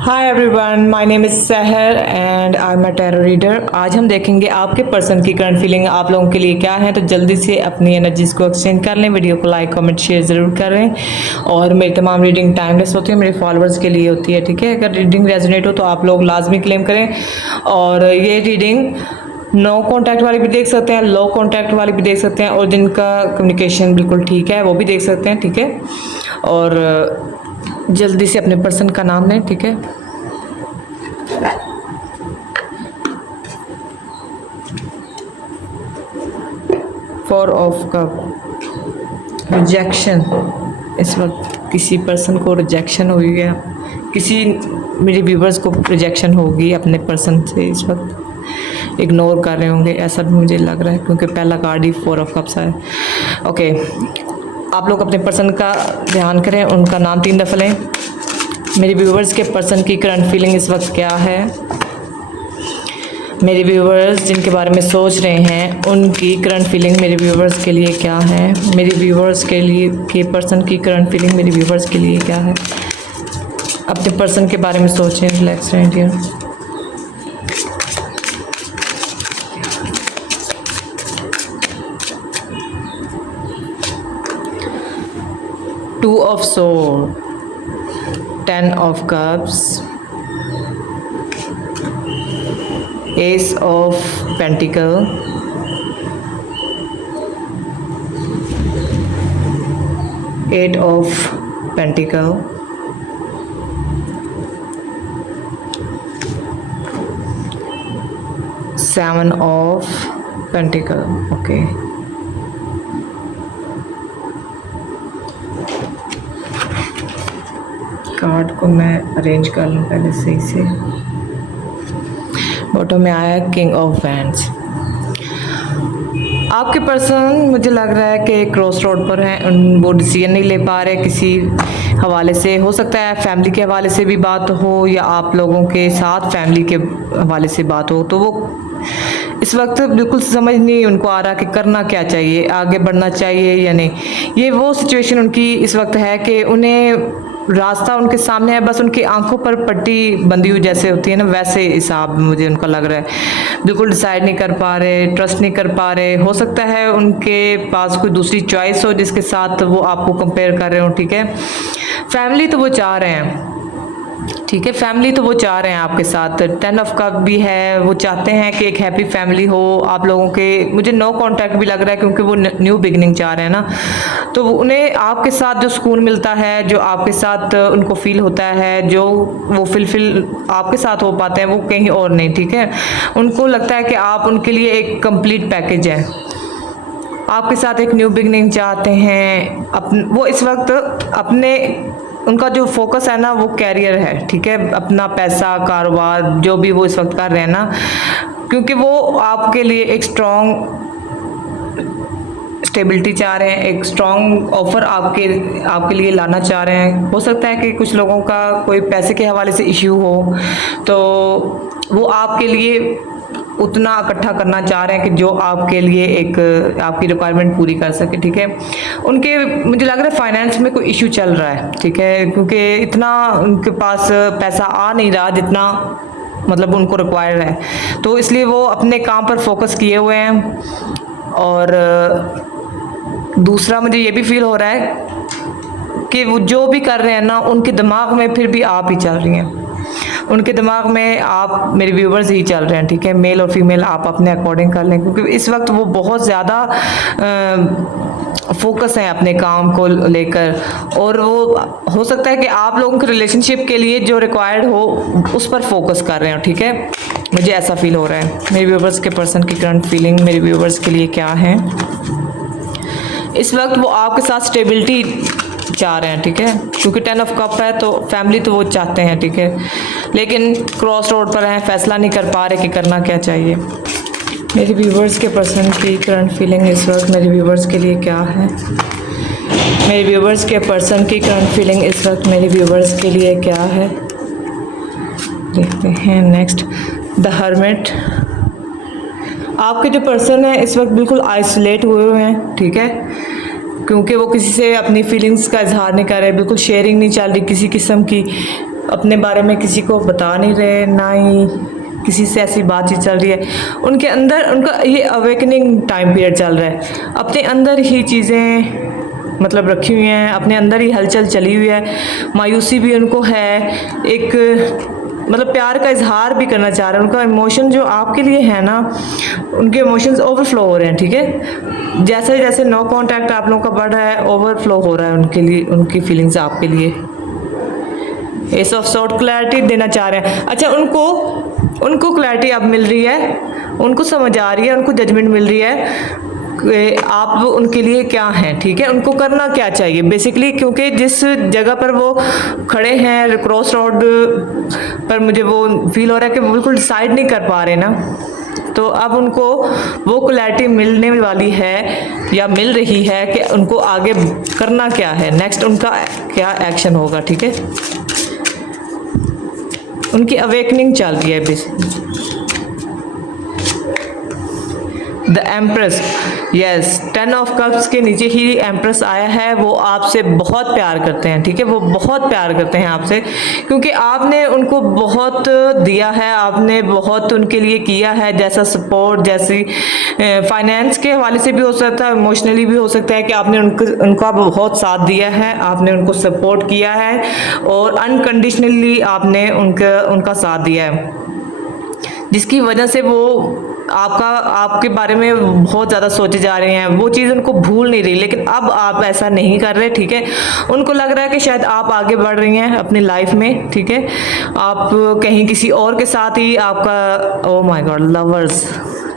Hi everyone, my name is Sahar and I am a tarot reader. आज हम देखेंगे आपके पर्सन की करंट फीलिंग आप लोगों के लिए क्या है। तो जल्दी से अपनी एनर्जीज को एक्सचेंज कर लें। वीडियो को लाइक कमेंट शेयर ज़रूर करें। और मेरी तमाम रीडिंग टाइमलेस होती है, मेरे फॉलोअर्स के लिए होती है, ठीक है। अगर रीडिंग रेजोनेट हो तो आप लोग लाजमी क्लेम करें। और ये रीडिंग नो कॉन्टैक्ट वाली भी देख सकते हैं, लो कॉन्टैक्ट वाली भी देख सकते हैं, और जिनका कम्युनिकेशन बिल्कुल ठीक है वो भी देख सकते हैं, ठीक है। और जल्दी से अपने पर्सन का नाम लें, ठीक है। Four of cup, rejection. इस वक्त किसी पर्सन को रिजेक्शन हुई है, किसी मेरे व्यूवर्स को रिजेक्शन होगी अपने पर्सन से। इस वक्त इग्नोर कर रहे होंगे, ऐसा भी मुझे लग रहा है, क्योंकि पहला card he four of cups है। ओके, आप लोग अपने पर्सन का ध्यान करें, उनका नाम 3 दफ़ा लें। मेरे व्यूवर्स के पर्सन की करंट फीलिंग इस वक्त क्या है। मेरे व्यूवर्स जिनके बारे में सोच रहे हैं उनकी करंट फीलिंग मेरे व्यूवर्स के लिए क्या है। मेरे व्यूवर्स के लिए के पर्सन की करंट फीलिंग मेरे व्यूवर्स के लिए क्या है। अपने पर्सन के बारे में सोचें, रिलैक्स रहें dear. Two of sword, 10 of cups, Ace of Pentacle, Eight of Pentacle, Seven of Pentacle. Okay. Card को मैं अरेंज कर लूँ पहले सही से। बॉटम में आया किंग ऑफ वैंड्स। आपके पर्सन मुझे लग रहा है कि क्रॉस रोड पर हैं, वो डिसीजन नहीं ले पा रहे किसी हवाले से। हो सकता है फैमिली के हवाले से भी बात हो, या आप लोगों के साथ फैमिली के हवाले से बात हो। तो वो इस वक्त बिल्कुल समझ नहीं उनको आ रहा कि करना क्या चाहिए, आगे बढ़ना चाहिए या नहीं। ये वो सिचुएशन उनकी इस वक्त है कि उन्हें रास्ता उनके सामने है, बस उनकी आंखों पर पट्टी बंधी हुई जैसे होती है ना, वैसे हिसाब मुझे उनका लग रहा है। बिल्कुल डिसाइड नहीं कर पा रहे, ट्रस्ट नहीं कर पा रहे। हो सकता है उनके पास कोई दूसरी चॉइस हो जिसके साथ वो आपको कंपेयर कर रहे हो, ठीक है। फैमिली तो वो चाह रहे हैं, ठीक है, फैमिली तो वो चाह रहे हैं आपके साथ। 10 ऑफ कप भी है, वो चाहते हैं कि एक हैप्पी फैमिली हो आप लोगों के। मुझे नो कांटेक्ट भी लग रहा है, क्योंकि वो न्यू बिगनिंग चाह रहे हैं ना। तो उन्हें आपके साथ जो सुकून मिलता है, जो आपके साथ उनको फील होता है, जो वो फिल आपके साथ हो पाते हैं, वो कहीं और नहीं, ठीक है। उनको लगता है कि आप उनके लिए एक कंप्लीट पैकेज है। आपके साथ एक न्यू बिगनिंग चाहते हैं। वो इस वक्त अपने उनका जो फोकस है ना वो कैरियर है, ठीक है। अपना पैसा, कारोबार, जो भी वो इस वक्त कर रहे हैं ना, क्योंकि वो आपके लिए एक स्ट्रॉन्ग स्टेबिलिटी चाह रहे हैं, एक स्ट्रॉन्ग ऑफर आपके लिए लाना चाह रहे हैं। हो सकता है कि कुछ लोगों का कोई पैसे के हवाले से इश्यू हो, तो वो आपके लिए उतना इकट्ठा करना चाह रहे हैं कि जो आपके लिए एक आपकी रिक्वायरमेंट पूरी कर सके, ठीक है। उनके मुझे लग रहा है फाइनेंस में कोई इशू चल रहा है, ठीक है, क्योंकि इतना उनके पास पैसा आ नहीं रहा जितना मतलब उनको रिक्वायर्ड है। तो इसलिए वो अपने काम पर फोकस किए हुए हैं। और दूसरा मुझे ये भी फील हो रहा है कि वो जो भी कर रहे हैं ना, उनके दिमाग में फिर भी आप ही चल रही हैं। उनके दिमाग में आप मेरे व्यूवर्स ही चल रहे हैं, ठीक है। मेल और फीमेल आप अपने अकॉर्डिंग कर लें, क्योंकि इस वक्त वो बहुत ज़्यादा फोकस हैं अपने काम को लेकर। और वो हो सकता है कि आप लोगों के रिलेशनशिप के लिए जो रिक्वायर्ड हो उस पर फोकस कर रहे हो, ठीक है। मुझे ऐसा फील हो रहा है। मेरे व्यूवर्स के पर्सन की करंट फीलिंग मेरे व्यूवर्स के लिए क्या है। इस वक्त वो आपके साथ स्टेबिलिटी चाह रहे हैं, ठीक है, क्योंकि 10 ऑफ कप है तो फैमिली तो वो चाहते हैं, ठीक है। लेकिन क्रॉस रोड पर हैं, फैसला नहीं कर पा रहे कि करना क्या चाहिए। मेरे व्यूवर्स के पर्सन की करंट फीलिंग इस वक्त मेरे व्यूवर्स के लिए क्या है। मेरे व्यूवर्स के पर्सन की करंट फीलिंग इस वक्त मेरे व्यूवर्स के लिए क्या है। देखते हैं नेक्स्ट, द हर्मिट। आपके जो पर्सन है इस वक्त बिल्कुल आइसोलेट हुए हैं, ठीक है, क्योंकि वो किसी से अपनी फीलिंग्स का इजहार नहीं कर रहे, बिल्कुल शेयरिंग नहीं चल रही किसी किस्म की। अपने बारे में किसी को बता नहीं रहे, ना ही किसी से ऐसी बातचीत चल रही है। उनके अंदर उनका ये अवेकनिंग टाइम पीरियड चल रहा है, अपने अंदर ही चीज़ें मतलब रखी हुई हैं, अपने अंदर ही हलचल चली हुई है, मायूसी भी उनको है, एक मतलब प्यार का इजहार भी करना चाह रहे हैं। उनका इमोशन जो आपके लिए है ना, उनके इमोशंस ओवरफ्लो हो रहे हैं, ठीक है। जैसे जैसे नो कांटेक्ट आप लोगों का बढ़ रहा है, ओवरफ्लो हो रहा है उनके लिए, उनकी फीलिंग्स आपके लिए। एस ऑफ सॉर्ट क्लैरिटी देना चाह रहे हैं। अच्छा, उनको क्लैरिटी अब मिल रही है, उनको समझ आ रही है, उनको जजमेंट मिल रही है कि आप उनके लिए क्या हैं, ठीक है, उनको करना क्या चाहिए बेसिकली। क्योंकि जिस जगह पर वो खड़े हैं क्रॉस रोड पर, मुझे वो फील हो रहा है कि वो बिल्कुल डिसाइड नहीं कर पा रहे ना, तो अब उनको वो क्लैरिटी मिलने वाली है या मिल रही है कि उनको आगे करना क्या है, नेक्स्ट उनका क्या एक्शन होगा, ठीक है। उनकी अवेकनिंग चल रही है basically. The empress, yes, 10 of cups के नीचे ही एम्प्रेस आया है। वो आपसे बहुत प्यार करते हैं, ठीक है, वो बहुत प्यार करते हैं आपसे, क्योंकि आपने उनको बहुत दिया है, आपने बहुत उनके लिए किया है, जैसा सपोर्ट, जैसी फाइनेंस के हवाले से भी हो सकता है, इमोशनली भी हो सकता है कि आपने उनका बहुत साथ दिया है, आपने उनको सपोर्ट किया है और अनकंडीशनली आपने उनका साथ दिया है, जिसकी वजह से वो आपके बारे में बहुत ज़्यादा सोचे जा रहे हैं। वो चीज़ उनको भूल नहीं रही, लेकिन अब आप ऐसा नहीं कर रहे, ठीक है। उनको लग रहा है कि शायद आप आगे बढ़ रही हैं अपनी लाइफ में, ठीक है, आप कहीं किसी और के साथ ही आपका, ओह माय गॉड, लवर्स,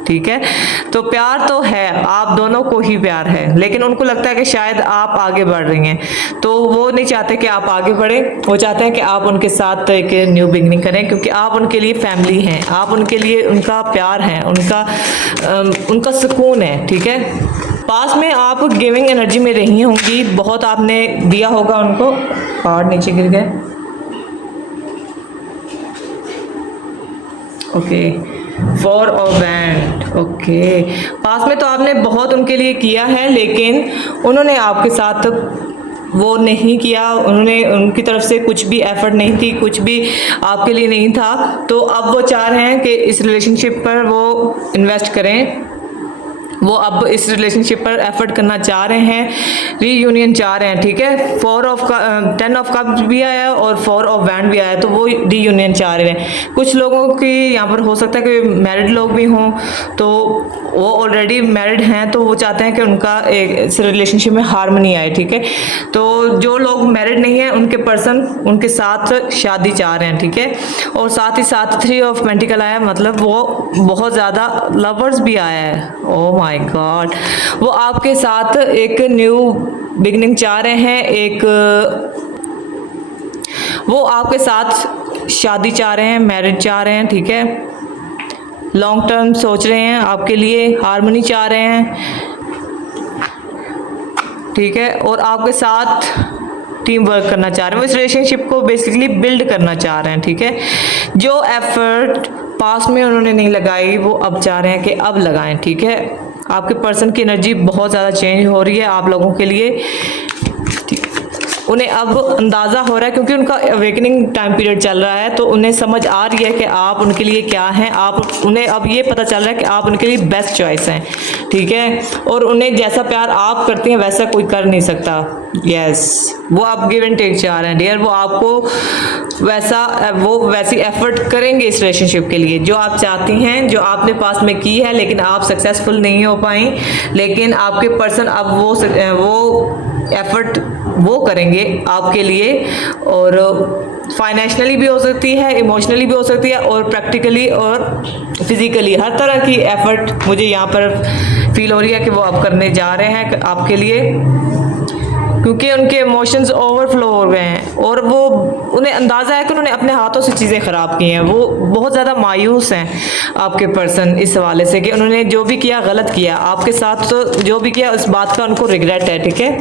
ठीक है। तो प्यार तो है, आप दोनों को ही प्यार है, लेकिन उनको लगता है कि शायद आप आगे बढ़ रही हैं, तो वो नहीं चाहते कि आप आगे बढ़ें, वो चाहते हैं कि आप उनके साथ एक न्यू बिगनिंग करें, क्योंकि आप उनके लिए फैमिली हैं, आप उनके लिए उनका प्यार है, उनका सुकून है, ठीक है। पास में आप गिविंग एनर्जी में रही होंगी, बहुत आपने दिया होगा उनको। कार्ड नीचे गिर गए, ओके, 4 ऑफ वैंड, ओके। पास में तो आपने बहुत उनके लिए किया है, लेकिन उन्होंने आपके साथ वो नहीं किया, उनकी तरफ से कुछ भी एफर्ट नहीं थी, कुछ भी आपके लिए नहीं था। तो अब वो चाह रहे हैं कि इस रिलेशनशिप पर वो इन्वेस्ट करें, वो अब इस रिलेशनशिप पर एफर्ट करना चाह रहे हैं, रीयूनियन चाह रहे हैं, ठीक है। 10 ऑफ कप्स भी आया और 4 ऑफ वैंड भी आया, तो वो रीयूनियन चाह रहे हैं। कुछ लोगों की यहाँ पर हो सकता है कि मैरिड लोग भी हों, तो वो ऑलरेडी मैरिड हैं, तो वो चाहते हैं कि उनका इस रिलेशनशिप में हार्मनी आए, ठीक है। तो जो लोग मैरिड नहीं हैं, उनके पर्सन उनके साथ शादी चाह रहे हैं, ठीक है। और साथ ही साथ 3 ऑफ पेंटिकल आया, मतलब वो बहुत ज़्यादा लवर्स भी आया है, ओह माय गॉड। वो आपके साथ एक न्यू बिगनिंग चाह रहे हैं, वो आपके साथ शादी चाह रहे हैं, मैरिज चाह रहे हैं, ठीक है। लॉन्ग टर्म सोच रहे हैं आपके लिए, हार्मनी चाह रहे हैं, ठीक है। और आपके साथ टीम वर्क करना चाह रहे हैं, वो इस रिलेशनशिप को बेसिकली बिल्ड करना चाह रहे हैं, ठीक है। जो एफर्ट पास्ट में उन्होंने नहीं लगाई, वो अब चाह रहे हैं कि अब लगाएं, ठीक है। आपके पर्सन की एनर्जी बहुत ज़्यादा चेंज हो रही है आप लोगों के लिए, उन्हें अब अंदाज़ा हो रहा है, क्योंकि उनका अवेकनिंग टाइम पीरियड चल रहा है, तो उन्हें समझ आ रही है कि आप उनके लिए क्या हैं, उन्हें अब ये पता चल रहा है कि आप उनके लिए बेस्ट चॉइस हैं, ठीक है। और उन्हें जैसा प्यार आप करती हैं वैसा कोई कर नहीं सकता, यस। वो आप गिव एंड टेक चाह रहे हैं डियर, वो आपको वैसी एफर्ट करेंगे इस रिलेशनशिप के लिए जो आप चाहती हैं, जो आपने पास में की है, लेकिन आप सक्सेसफुल नहीं हो पाई। लेकिन आपके पर्सन अब वो एफर्ट वो करेंगे आपके लिए, और फाइनेंशियली भी हो सकती है, इमोशनली भी हो सकती है, और प्रैक्टिकली और फिजिकली, हर तरह की एफर्ट मुझे यहाँ पर फील हो रही है कि वो अब करने जा रहे हैं आपके लिए, क्योंकि उनके इमोशंस ओवरफ्लो हो गए हैं, और वो उन्हें अंदाज़ा है कि उन्होंने अपने हाथों से चीज़ें ख़राब की हैं। वो बहुत ज़्यादा मायूस हैं आपके पर्सन इस हवाले से कि उन्होंने जो भी किया गलत किया आपके साथ, तो जो भी किया उस बात का उनको रिग्रेट है, ठीक है।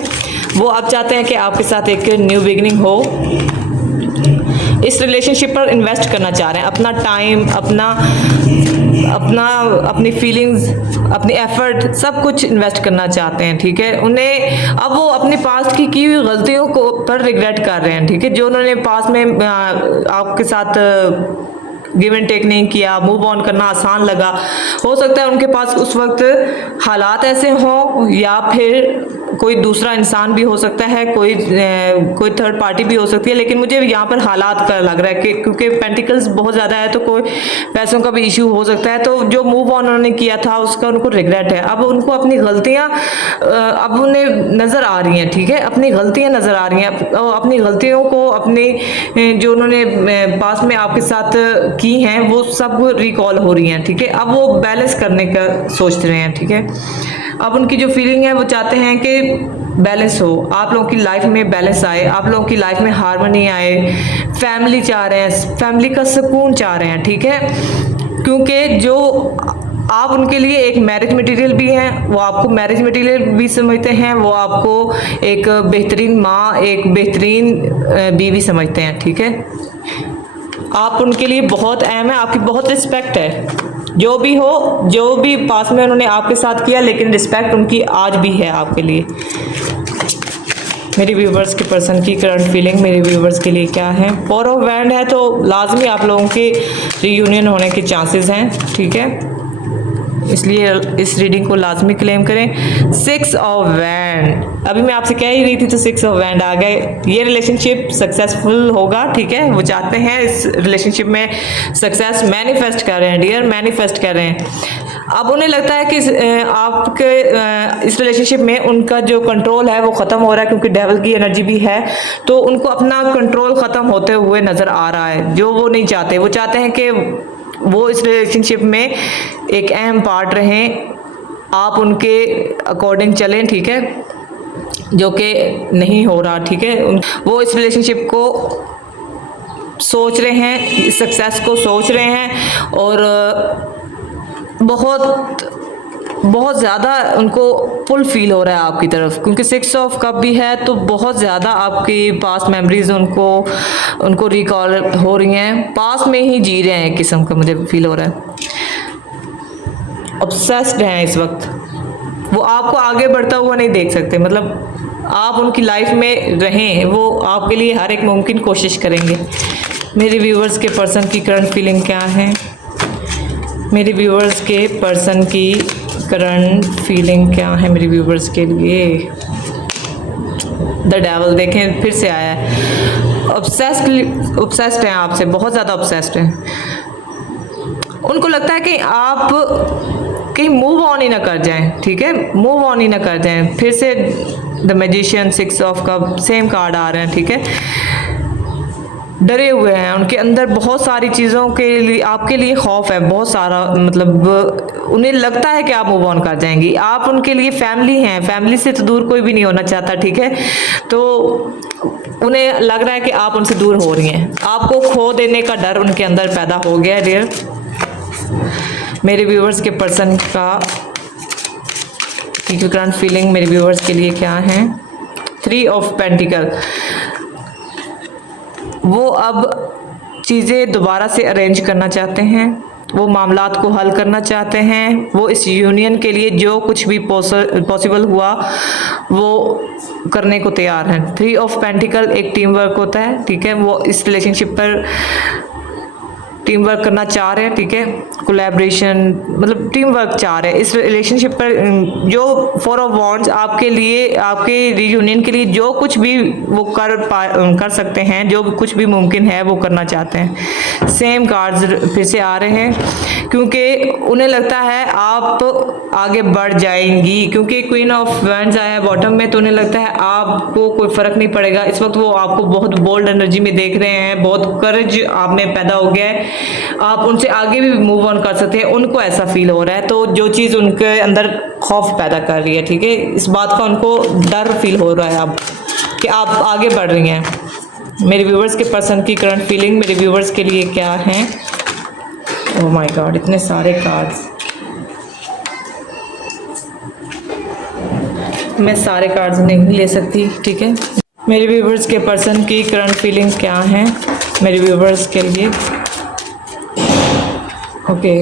वो अब चाहते हैं कि आपके साथ एक न्यू बिगनिंग हो, इस रिलेशनशिप पर इन्वेस्ट करना चाह रहे हैं, अपना टाइम, अपनी फीलिंग्स, अपनी एफर्ट, सब कुछ इन्वेस्ट करना चाहते हैं, ठीक है। उन्हें अब वो अपने पास्ट की हुई गलतियों को पर रिग्रेट कर रहे हैं, ठीक है। जो उन्होंने पास्ट में आपके साथ गिव एंड टेक नहीं किया, मूव ऑन करना आसान लगा। हो सकता है उनके पास उस वक्त हालात ऐसे हों, या फिर कोई दूसरा इंसान भी हो सकता है, कोई थर्ड पार्टी भी हो सकती है, लेकिन मुझे यहाँ पर हालात का लग रहा है कि क्योंकि पेंटिकल्स बहुत ज़्यादा है तो कोई पैसों का भी इशू हो सकता है। तो जो मूव ऑन उन्होंने किया था उसका उनको रिग्रेट है। अब उनको अपनी गलतियाँ अब उन्हें नज़र आ रही हैं, ठीक है। अपनी गलतियाँ नज़र आ रही हैं, अपनी गलतियों को, अपनी जो उन्होंने पास में आपके साथ की हैं वो सब रिकॉल हो रही हैं, ठीक है। अब वो बैलेंस करने का सोच रहे हैं, ठीक है। अब उनकी जो फीलिंग है वो चाहते हैं कि बैलेंस हो, आप लोगों की लाइफ में बैलेंस आए, आप लोगों की लाइफ में हार्मनी आए, फैमिली चाह रहे हैं, फैमिली का सुकून चाह रहे हैं, ठीक है। क्योंकि जो आप उनके लिए एक मैरिज मटेरियल भी हैं, वो आपको मैरिज मटेरियल भी समझते हैं, वो आपको एक बेहतरीन माँ, एक बेहतरीन बीवी समझते हैं, ठीक है। आप उनके लिए बहुत अहम है, आपकी बहुत रिस्पेक्ट है। जो भी हो, जो भी पास में उन्होंने आपके साथ किया, लेकिन रिस्पेक्ट उनकी आज भी है आपके लिए। मेरी व्यूवर्स के पर्सन की करंट फीलिंग मेरे व्यूवर्स के लिए क्या है। 4 ऑफ वैंड है तो लाजमी आप लोगों के रीयूनियन होने के चांसेस हैं, ठीक है। इसलिए इस रीडिंग को लाजमी क्लेम करें। 6 ऑफ वैंड, अभी मैं आपसे कह ही रही थी तो 6 ऑफ वैंड आ गए। ये रिलेशनशिप सक्सेसफुल होगा, ठीक है। वो चाहते हैं इस रिलेशनशिप में सक्सेस, मैनिफेस्ट कर रहे हैं डियर, मैनिफेस्ट कर रहे हैं। अब उन्हें लगता है कि आपके इस रिलेशनशिप में उनका जो कंट्रोल है वो ख़त्म हो रहा है, क्योंकि डेविल की एनर्जी भी है, तो उनको अपना कंट्रोल ख़त्म होते हुए नज़र आ रहा है, जो वो नहीं चाहते। वो चाहते हैं कि वो इस रिलेशनशिप में एक अहम पार्ट रहें, आप उनके अकॉर्डिंग चलें, ठीक है, जो कि नहीं हो रहा, ठीक है। वो इस रिलेशनशिप को सोच रहे हैं, सक्सेस को सोच रहे हैं, और बहुत ज़्यादा उनको पुल फील हो रहा है आपकी तरफ, क्योंकि 6 ऑफ कप भी है तो बहुत ज़्यादा आपकी पास्ट मेमोरीज उनको रिकॉल हो रही हैं, पास में ही जी रहे हैं एक किस्म का, मुझे फील हो रहा है। ऑब्सेस्ड हैं इस वक्त, वो आपको आगे बढ़ता हुआ नहीं देख सकते, मतलब आप उनकी लाइफ में रहें, वो आपके लिए हर एक मुमकिन कोशिश करेंगे। मेरे व्यूवर्स के पर्सन की करंट फीलिंग क्या है। मेरे व्यूवर्स के पर्सन की करंट फीलिंग क्या है मेरे व्यूवर्स के लिए। द डेविल, देखें फिर से आया है। ऑब्सेस्ड हैं आपसे, बहुत ज़्यादा ऑब्सेस्ड हैं। उनको लगता है कि आप कहीं मूव ऑन ही ना कर जाएं, ठीक है, मूव ऑन ही ना कर जाएं। फिर से the magician, 6 of cup, same card आ रहे हैं, ठीक है। डरे हुए हैं, उनके अंदर बहुत सारी चीज़ों के लिए, आपके लिए खौफ है बहुत सारा, मतलब उन्हें लगता है कि आप मूव ऑन कर जाएंगी। आप उनके लिए फैमिली हैं, फैमिली से तो दूर कोई भी नहीं होना चाहता, ठीक है। तो उन्हें लग रहा है कि आप उनसे दूर हो रही हैं, आपको खो देने का डर उनके अंदर पैदा हो गया है डियर। मेरे व्यूवर्स के पर्सन का करंट फीलिंग मेरे व्यूवर्स के लिए क्या है। 3 ऑफ पेंटिकल, वो अब चीज़ें दोबारा से अरेंज करना चाहते हैं, वो मामलात को हल करना चाहते हैं, वो इस यूनियन के लिए जो कुछ भी पॉसिबल हुआ वो करने को तैयार हैं। 3 ऑफ पेंटिकल एक टीम वर्क होता है, ठीक है। वो इस रिलेशनशिप पर टीम वर्क करना चाह रहे हैं, ठीक है, कोलैबोरेशन, मतलब टीम वर्क चाह रहे हैं इस रिलेशनशिप पर। जो 4 ऑफ वॉन्ड्स आपके लिए, आपके रियूनियन के लिए जो कुछ भी वो कर सकते हैं, जो कुछ भी मुमकिन है वो करना चाहते हैं। सेम कार्ड्स फिर से आ रहे हैं, क्योंकि उन्हें लगता है आप आगे बढ़ जाएंगी, क्योंकि क्वीन ऑफ वैंड्स आया है बॉटम में, तो उन्हें लगता है आपको कोई फ़र्क नहीं पड़ेगा। इस वक्त वो आपको बहुत बोल्ड एनर्जी में देख रहे हैं, बहुत करेज आप में पैदा हो गया है, आप उनसे आगे भी मूव ऑन कर सकते हैं, उनको ऐसा फील हो रहा है। तो जो चीज़ उनके अंदर खौफ पैदा कर रही है, ठीक है, इस बात का उनको डर फील हो रहा है अब कि आप आगे बढ़ रही हैं। मेरे व्यूवर्स के पर्सन की करंट फीलिंग मेरे व्यूवर्स के लिए क्या है। ओह माय गॉड, इतने सारे कार्ड्स, मैं सारे कार्ड्स नहीं ले सकती, ठीक है। मेरे व्यूवर्स के पर्सन की करंट फीलिंग क्या है। मेरे व्यूवर्स के लिए। ओके,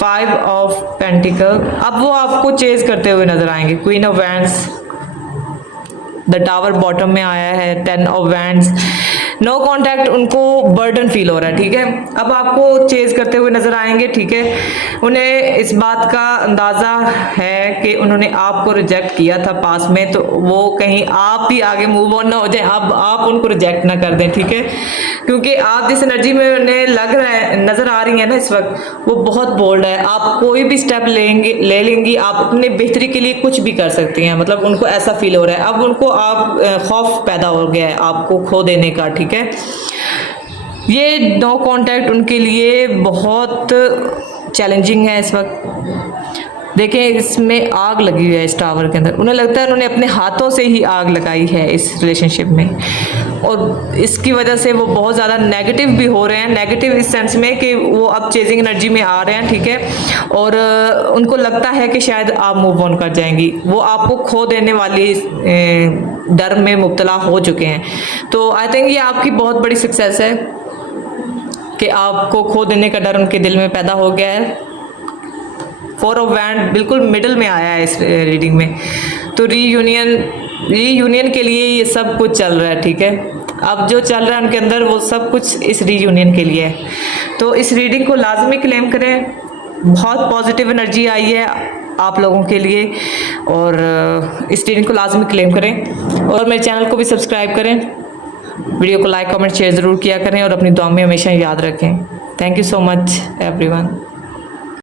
5 ऑफ पेंटिकल, अब वो आपको चेज करते हुए नजर आएंगे। Queen of wands, the tower bottom में आया है, 10 ऑफ वैंड्स, नो कॉन्टैक्ट, उनको बर्डन फील हो रहा है, ठीक है। अब आपको चेज करते हुए नजर आएंगे, ठीक है। उन्हें इस बात का अंदाजा है कि उन्होंने आपको रिजेक्ट किया था पास में, तो वो कहीं आप भी आगे मूव ऑन ना हो जाए, अब आप उनको रिजेक्ट ना कर दें, ठीक है। क्योंकि आप जिस एनर्जी में उन्हें लग रहा है, नजर आ रही है ना इस वक्त, वो बहुत बोल्ड है। आप कोई भी स्टेप ले लेंगी, आप अपने बेहतरी के लिए कुछ भी कर सकती हैं, मतलब उनको ऐसा फील हो रहा है। अब उनको आप खौफ पैदा हो गया है आपको खो देने का, ठीक है। ये नो कांटेक्ट उनके लिए बहुत चैलेंजिंग है इस वक्त। देखें, इसमें आग लगी हुई है इस टावर के अंदर, उन्हें लगता है उन्होंने अपने हाथों से ही आग लगाई है इस रिलेशनशिप में, और इसकी वजह से वो बहुत ज़्यादा नेगेटिव भी हो रहे हैं। नेगेटिव इस सेंस में कि वो अब चेजिंग एनर्जी में आ रहे हैं, ठीक है। और उनको लगता है कि शायद आप मूव ऑन कर जाएंगी, वो आपको खो देने वाली डर में मुब्तला हो चुके हैं। तो आई थिंक ये आपकी बहुत बड़ी सक्सेस है कि आपको खो देने का डर उनके दिल में पैदा हो गया है। 4 ऑफ वैंड बिल्कुल मिडल में आया है इस रीडिंग में। तो रीयूनियन के लिए ये सब कुछ चल रहा है, ठीक है। अब जो चल रहा है उनके अंदर, वो सब कुछ इस रीयूनियन के लिए है। तो इस रीडिंग को लाजमी क्लेम करें, बहुत पॉजिटिव एनर्जी आई है आप लोगों के लिए, और इस रीडिंग को लाजमी क्लेम करें, और मेरे चैनल को भी सब्सक्राइब करें, वीडियो को लाइक कमेंट शेयर ज़रूर किया करें, और अपनी दुआ में हमेशा याद रखें। Thank you so much everyone.